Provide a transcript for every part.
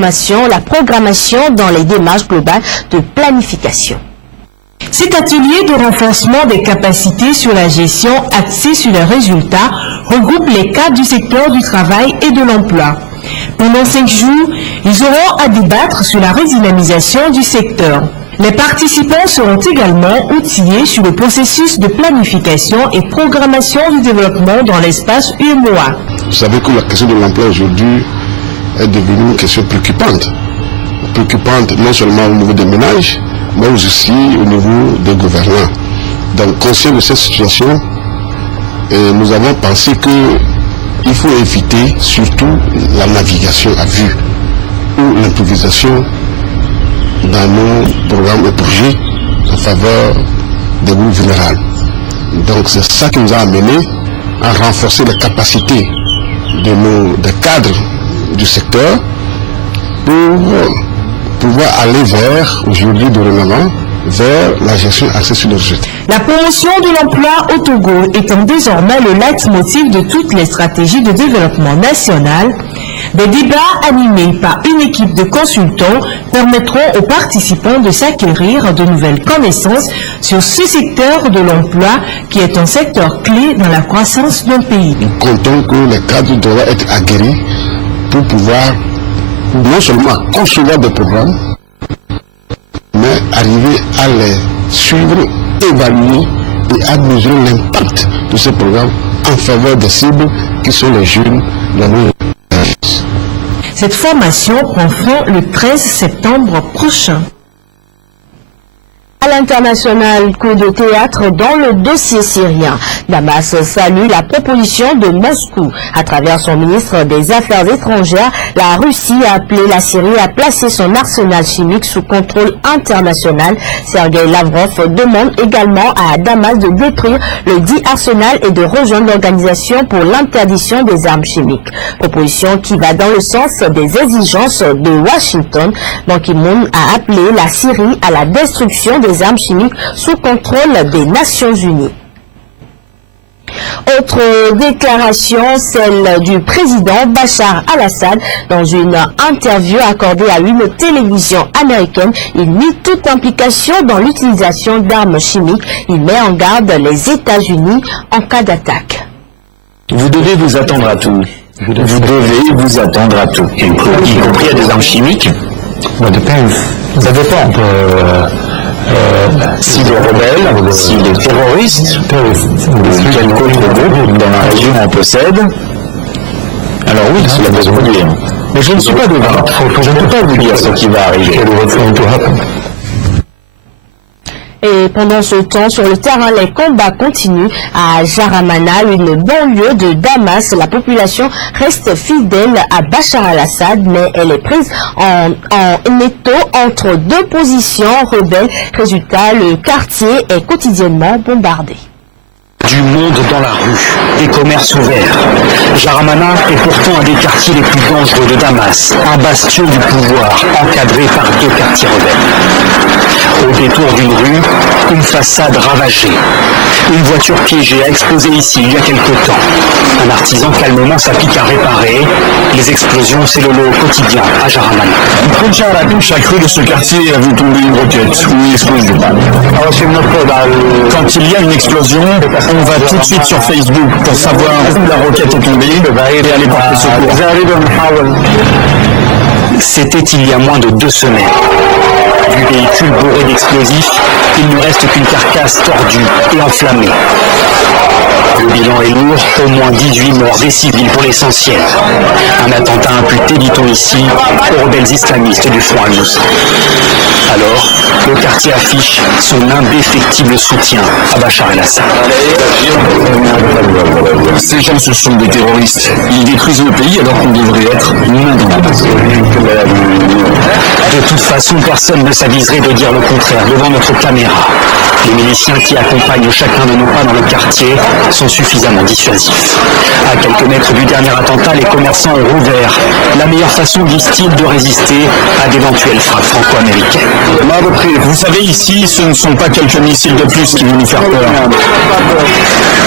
la programmation dans les démarches globales de planification. Cet atelier de renforcement des capacités sur la gestion axée sur les résultats regroupe les cadres du secteur du travail et de l'emploi. Pendant 5 jours, ils auront à débattre sur la redynamisation du secteur. Les participants seront également outillés sur le processus de planification et programmation du développement dans l'espace UEMOA. Vous savez que la question de l'emploi aujourd'hui est devenue une question préoccupante. Préoccupante non seulement au niveau des ménages, mais aussi au niveau des gouvernants. Donc, conscient de cette situation, nous avons pensé qu'il faut éviter surtout la navigation à vue ou l'improvisation dans nos programmes et projets en faveur des groupes vulnérables. Donc, c'est ça qui nous a amené à renforcer les capacités des cadres du secteur pour pouvoir aller vers, aujourd'hui dorénavant, vers la gestion axée sur les résultats. La promotion de l'emploi au Togo étant désormais le leitmotiv de toutes les stratégies de développement national, des débats animés par une équipe de consultants permettront aux participants de s'acquérir de nouvelles connaissances sur ce secteur de l'emploi qui est un secteur clé dans la croissance d'un pays. Nous comptons que les cadres doivent être aguerris pour pouvoir non seulement concevoir des programmes, mais arriver à les suivre, évaluer et à mesurer l'impact de ces programmes en faveur des cibles qui sont les jeunes, les moins. Cette formation prend fin le 13 septembre prochain. À l'international, coup de théâtre dans le dossier syrien. Damas salue la proposition de Moscou. À travers son ministre des Affaires étrangères, la Russie a appelé la Syrie à placer son arsenal chimique sous contrôle international. Sergei Lavrov demande également à Damas de détruire le dit arsenal et de rejoindre l'Organisation pour l'interdiction des armes chimiques. Proposition qui va dans le sens des exigences de Washington. Ban Ki-moon a appelé la Syrie à la destruction des armes chimiques sous contrôle des Nations Unies. Autre déclaration, celle du président Bachar al-Assad. Dans une interview accordée à une télévision américaine, il nie toute implication dans l'utilisation d'armes chimiques. Il met en garde les États-Unis en cas d'attaque. Vous devez vous attendre à tout. Vous devez vous attendre à tout, y compris à des armes chimiques. Ça dépend. Si les rebelles, si les terroristes, ou quelque autre groupe dans la région en possède, alors oui, cela peut se produire. Mais je ne suis pas devin. Je ne peux pas vous dire ce qui va arriver. Et pendant ce temps, sur le terrain, les combats continuent. À Jaramana, une banlieue de Damas, la population reste fidèle à Bachar al-Assad, mais elle est prise en étau entre deux positions rebelles. Résultat, le quartier est quotidiennement bombardé. Du monde dans la rue, des commerces ouverts. Jaramana est pourtant un des quartiers les plus dangereux de Damas, un bastion du pouvoir encadré par deux quartiers rebelles. Au détour d'une rue, une façade ravagée. Une voiture piégée a explosé ici il y a quelque temps. Un artisan calmement s'applique à réparer. Les explosions, c'est le lot quotidien à Jaramana. Chaque rue de ce quartier a vu tomber une roquette ou une explosion. Quand il y a une explosion, on va tout de suite sur Facebook pour savoir où la roquette est tombée et aller porter secours. C'était il y a moins de 2 semaines. Du véhicule bourré d'explosifs, il ne reste qu'une carcasse tordue et enflammée. Le bilan est lourd, au moins 18 morts, des civils pour l'essentiel. Un attentat imputé, dit-on ici, aux rebelles islamistes du Front al-Nusra. Alors, le quartier affiche son indéfectible soutien à Bachar el-Assad. Ces gens, ce sont des terroristes. Ils détruisent le pays alors qu'on devrait être main dans la main. De toute façon, personne ne s'aviserait de dire le contraire devant notre caméra. Les miliciens qui accompagnent chacun de nos pas dans le quartier sont suffisamment dissuasifs. À quelques mètres du dernier attentat, les commerçants ont rouvert. La meilleure façon, disent-ils, de résister à d'éventuelles frappes franco-américaines. Vous savez, ici, ce ne sont pas quelques missiles de plus qui vont nous faire peur.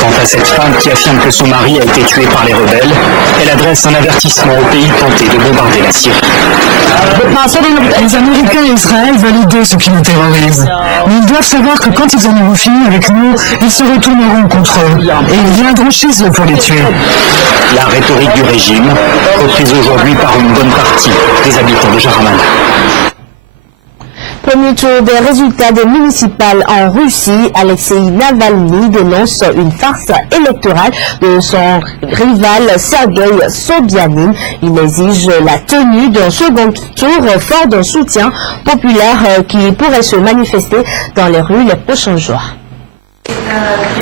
Quant à cette femme qui affirme que son mari a été tué par les rebelles, elle adresse un avertissement au pays tenté de bombarder la Syrie. Les Américains et Israël validaient ce qui nous terrorise. Mais ils doivent savoir que quand ils en auront fini avec nous, ils se retourneront contre eux. Et ils viendront chez eux pour les tuer. La rhétorique du régime, reprise aujourd'hui par une bonne partie des habitants de Jaraman. Premier tour des résultats des municipales en Russie, Alexei Navalny dénonce une farce électorale de son rival Sergueï Sobyanin. Il exige la tenue d'un second tour fort d'un soutien populaire qui pourrait se manifester dans les rues les prochains jours.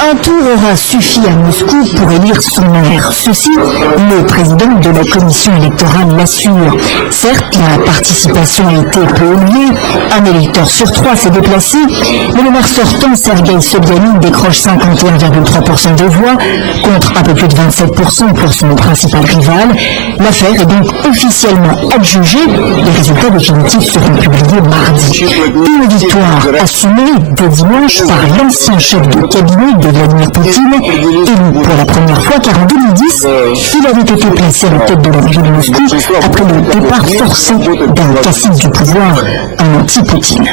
Un tour aura suffi à Moscou pour élire son maire. Ceci, le président de la commission électorale l'assure. Certes, la participation a été peu élevée. Un électeur sur 3 s'est déplacé, mais le maire sortant, Sergueï Sobyanin, décroche 51,3% des voix, contre un peu plus de 27% pour son principal rival. L'affaire est donc officiellement adjugée. Les résultats définitifs seront publiés mardi. Une victoire assumée dès dimanche par l'ancien chef de cabinet de Vladimir Poutine, élu pour la première fois car en 2010, il avait été placé à la tête de la mairie de Moscou après le départ forcé d'un cacique du pouvoir, un anti-Poutine.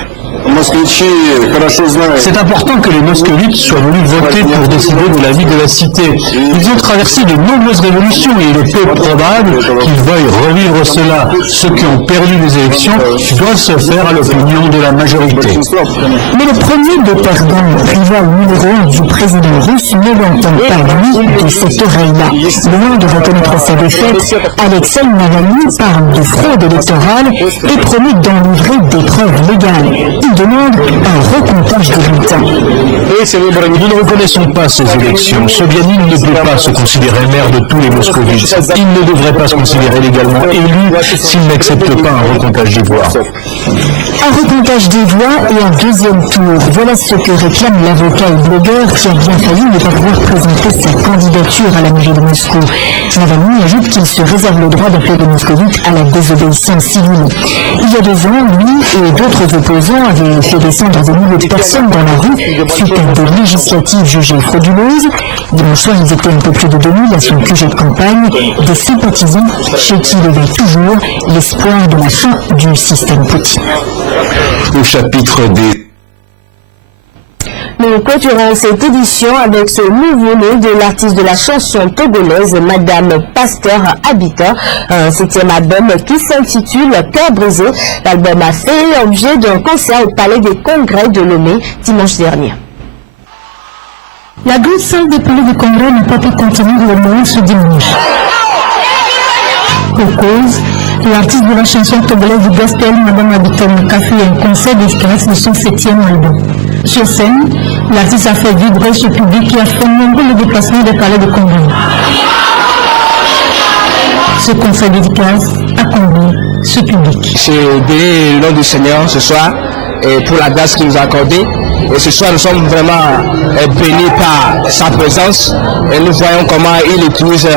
C'est important que les moscovites soient venus voter pour décider de la vie de la cité. Ils ont traversé de nombreuses révolutions et il est peu probable qu'ils veuillent revivre cela. Ceux qui ont perdu les élections doivent se faire à l'opinion de la majorité. Mais le premier des perdants, rival numéro 1 du président russe, ne l'entend pas, lui, de cette oreille-là. Loin de reconnaître sa défaite, Alexei Navalny parle de fraude électorale et promet d'en livrer des preuves légales. Il demande un recomptage des bulletins. Nous ne reconnaissons pas ces élections. Sobyanin ne peut pas se considérer maire de tous les moscovites. Il ne devrait pas se considérer légalement élu s'il n'accepte pas un recomptage des voix. Un recomptage des voix et un deuxième tour. Voilà ce que réclame l'avocat et blogueur qui a bien failli ne pas pouvoir présenter sa candidature à la mairie de Moscou. Navalny ajoute qu'il se réserve le droit d'appeler les moscovites à la désobéissance civile. Il y a 2 ans, lui et d'autres opposants avaient fait descendre des milliers de personnes dans la rue suite à des législatives jugées frauduleuses. Dimanche soir, ils étaient un peu plus de 2000 à son QG de campagne, des sympathisants chez qui il avait toujours l'espoir de la fin du système Poutine. Au chapitre des... Nous clôturons cette édition avec ce nouveau-né de l'artiste de la chanson togolaise, Madame Pasteur Habiteur, un 7e album qui s'intitule Cœur brisé. L'album a fait l'objet d'un concert au Palais des Congrès de Lomé dimanche dernier. La grande salle des Palais des Congrès n'a pas pu contenir le monde ce dimanche. Pour cause, l'artiste de la chanson togolaise du gospel, Madame Habiteur, a fait un concert dédicace de son 7e album. Sur scène, l'artiste a fait vibrer ce public qui a fait nombreux le déplacement des Palais de Congrès. Ce concert dédicace a comblé ce public. Je bénis le nom du Seigneur ce soir et pour la grâce qu'il nous a accordée. Et ce soir, nous sommes vraiment bénis par sa présence et nous voyons comment il utilise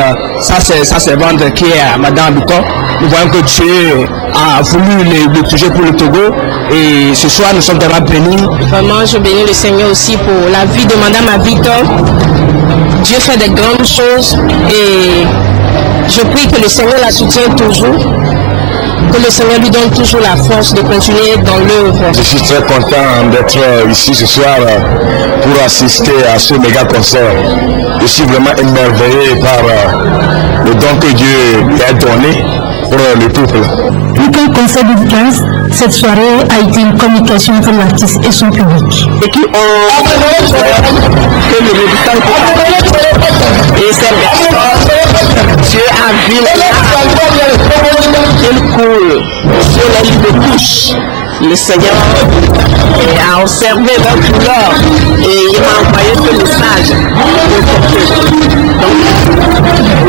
sa servante qui est Madame Habiteur. Nous voyons que Dieu a voulu l'utiliser pour le Togo et ce soir, nous sommes vraiment bénis. Vraiment, je bénis le Seigneur aussi pour la vie de Madame Habiteur. Dieu fait des grandes choses et je prie que le Seigneur la soutienne toujours. Que le Seigneur lui donne toujours la force de continuer dans l'œuvre. Je suis très content d'être ici ce soir pour assister à ce méga concert. Je suis vraiment émerveillé par le don que Dieu a donné pour le peuple. Plus qu'un concert dédicace, cette soirée a été une communication entre l'artiste et son public. Et qui ont que le médical et c'est Dieu a vu qu'il coule sur la ligne de touche. Le Seigneur a observé notre douleur et il m'a envoyé ce message. Donc,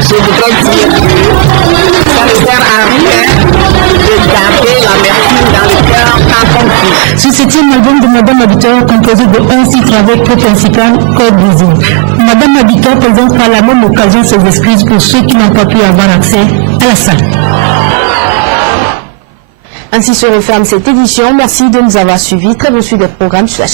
je voudrais dire que ça ne sert à rien de garder l'amertume dans le cœur quand on prie. Ce 7e album de Madame Habiteur, composé de 11 titres avec le principal Cœur brisé. Madame Habiteur présente par la même occasion ses excuses pour ceux qui n'ont pas pu avoir accès à la salle. Ainsi se referme cette édition. Merci de nous avoir suivis. Très bon suivi des programmes sur la chaîne.